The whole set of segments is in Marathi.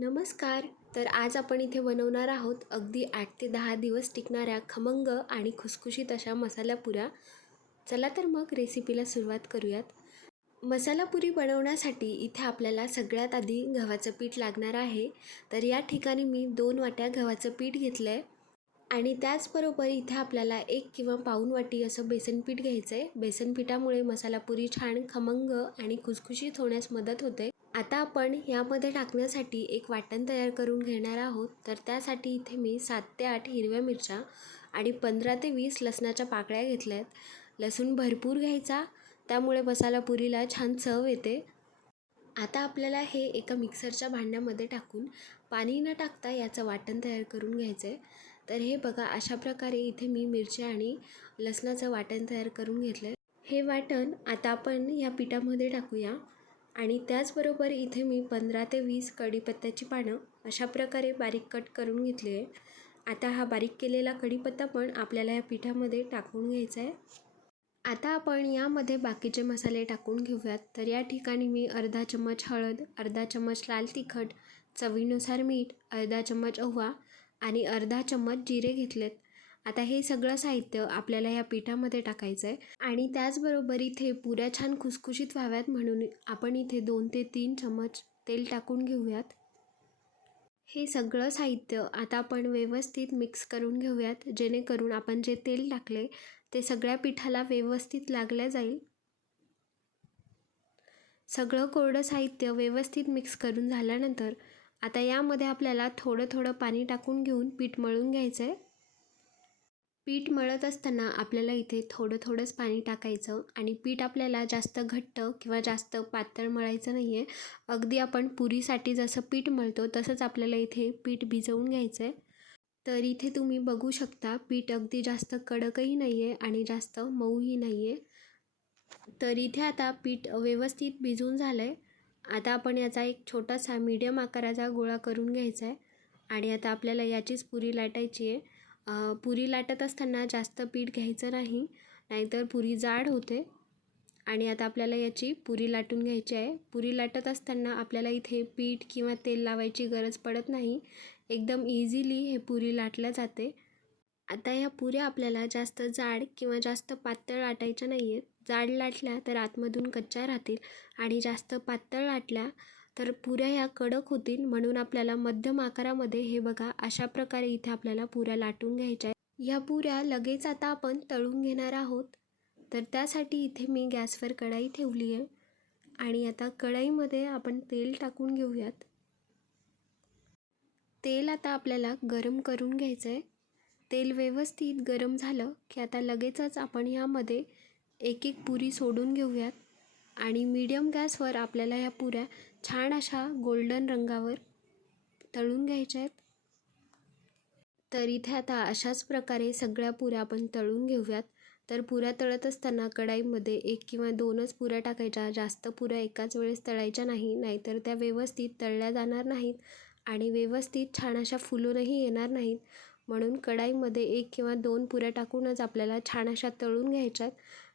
नमस्कार. तर आज आपण इथे बनवणार आहोत अगदी आठ ते दहा दिवस टिकणाऱ्या खमंग आणि खुसखुशीत अशा मसालापुऱ्या चला तर मग रेसिपीला सुरुवात करूयात. मसालापुरी बनवण्यासाठी इथे आपल्याला सगळ्यात आधी गव्हाचं पीठ लागणार आहे. तर या ठिकाणी मी दोन वाट्या गव्हाचं पीठ घेतलं आहे आणि त्याचबरोबर इथे आपल्याला एक किंवा पाऊण वाटी असं बेसनपीठ घ्यायचं आहे. बेसन पिठामुळे मसाला पुरी छान खमंग आणि खुसखुशीत होण्यास मदत होते. आता आपण यामध्ये टाकण्यासाठी एक वाटण तयार करून घेणार आहोत. तर त्यासाठी इथे मी सात ते आठ हिरव्या मिरच्या आणि पंधरा ते वीस लसणाच्या पाकळ्या घेतल्या आहेत लसूण भरपूर घ्यायचा त्यामुळे मसाला पुरीला छान चव येते. आता आपल्याला हे एका मिक्सरच्या भांड्यामध्ये टाकून पाणी न टाकता याचं वाटण तयार करून घ्यायचं आहे तर हे बघा अशा प्रकारे इथे मी मिरच्या आणि लसणाचं वाटण तयार करून घेतलं आहे हे वाटण आता आपण या पिठामध्ये टाकूया आणि त्याचबरोबर इथे मी पंधरा ते वीस कढीपत्त्याची पानं अशा प्रकारे बारीक कट करून घेतली आहे. आता हा बारीक केलेला कढीपत्ता पण आपल्याला या पिठामध्ये टाकून घ्यायचा आहे. आता आपण यामध्ये बाकीचे मसाले टाकून घेऊयात. तर या ठिकाणी मी अर्धा चम्मच हळद अर्धा चम्मच लाल तिखट चवीनुसार मीठ अर्धा चम्मच ओवा आणि अर्धा चम्मच जिरे घेतलेत. आता हे सगळं साहित्य आपल्याला या पिठामध्ये टाकायचं आहे आणि त्याचबरोबर इथे पुऱ्या छान खुसखुशीत व्हाव्यात म्हणून आपण इथे दोन ते तीन चम्मच तेल टाकून घेऊयात. हे सगळं साहित्य आता आपण व्यवस्थित मिक्स करून घेऊयात. जेणेकरून आपण जे तेल टाकले ते सगळ्या पिठाला व्यवस्थित लागल्या जाईल. सगळं कोरडं साहित्य व्यवस्थित मिक्स करून झाल्यानंतर आता यामध्ये आपल्याला थोडं थोडं पाणी टाकून घेऊन पीठ मळून घ्यायचं आहे पीठ मळत असताना आपल्याला इथे थोडं थोडंच पाणी टाकायचं आणि पीठ आपल्याला जास्त घट्ट किंवा जास्त पातळ मळायचं नाही आहे अगदी आपण पुरीसाठी जसं पीठ मळतो तसंच आपल्याला इथे पीठ भिजवून घ्यायचं आहे तर इथे तुम्ही बघू शकता पीठ अगदी जास्त कडकही नाही आहे आणि जास्त मऊही नाही आहे तर इथे आता पीठ व्यवस्थित भिजून झालं आहे आता आपण याचा एक छोटासा मीडियम आकाराचा गोळा करून घ्यायचा आहे. आणि आता आपल्याला याचीच पुरी लाटायची आहे. पुरी लाटत असताना जास्त पीठ घ्यायचं नाही नाहीतर पुरी जाड होते. आणि आता आपल्याला याची पुरी लाटून घ्यायची आहे. पुरी लाटत असताना आपल्याला इथे पीठ किंवा तेल लावायची गरज पडत नाही. एकदम इझिली हे पुरी लाटल्या जाते. आता ह्या पुऱ्या आपल्याला जास्त जाड किंवा जास्त पातळ लाटायच्या नाही आहेत जाड लाटल्या तर आतमधून कच्च्या राहतील आणि जास्त पातळ लाटल्या तर पुऱ्या ह्या कडक होतील म्हणून आपल्याला मध्यम आकारामध्ये हे बघा अशा प्रकारे इथे आपल्याला पुऱ्या लाटून घ्यायच्या आहेत. ह्या पुऱ्या लगेच आता आपण तळून घेणार आहोत. तर त्यासाठी इथे मी गॅसवर कढाई ठेवली आहे आणि आता कढाईमध्ये आपण तेल टाकून घेऊयात. तेल आता आपल्याला गरम करून घ्यायचं आहे तेल व्यवस्थित गरम झालं की आता लगेचच आपण ह्यामध्ये एक एक पुरी सोडून घेऊयात. आणि मीडियम गॅसवर आपल्याला ह्या पुऱ्या छान अशा गोल्डन रंगावर तळून घ्यायच्या आहेत. तर इथे आता अशाच प्रकारे सगळ्या पुऱ्या आपण तळून घेऊयात. तर पुऱ्या तळत असताना कढाईमध्ये एक किंवा दोनच पुऱ्या टाकायच्या. जास्त पुऱ्या एकाच वेळेस तळायच्या नाही नाहीतर त्या व्यवस्थित तळल्या जाणार नाहीत आणि व्यवस्थित छान अशा फुलूनही येणार नाहीत. म्हणून कढाईमध्ये एक किंवा दोन पुऱ्या टाकूनच आपल्याला छान अशा तळून घ्यायच्यात.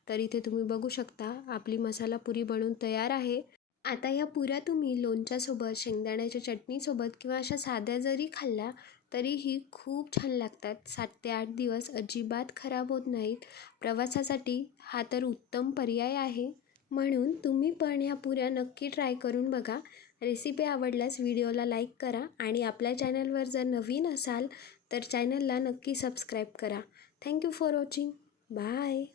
तर इथे तुम्ही बघू शकता आपली मसाला पुरी बनवून तयार आहे. आता या पुऱ्या तुम्ही लोणच्यासोबत शेंगदाण्याच्या चटणीसोबत किंवा अशा साध्या जरी खाल्ल्या तरीही खूप छान लागतात. सात ते आठ दिवस अजिबात खराब होत नाहीत. प्रवासासाठी हा तर उत्तम पर्याय आहे. म्हणून तुम्ही पण ह्या पुऱ्या नक्की ट्राय करून बघा. रेसिपी आवडल्यास व्हिडिओला लाईक करा आणि आपल्या चॅनलवर जर नवीन असाल तर चॅनलला नक्की सबस्क्राईब करा. Thank you for watching. Bye.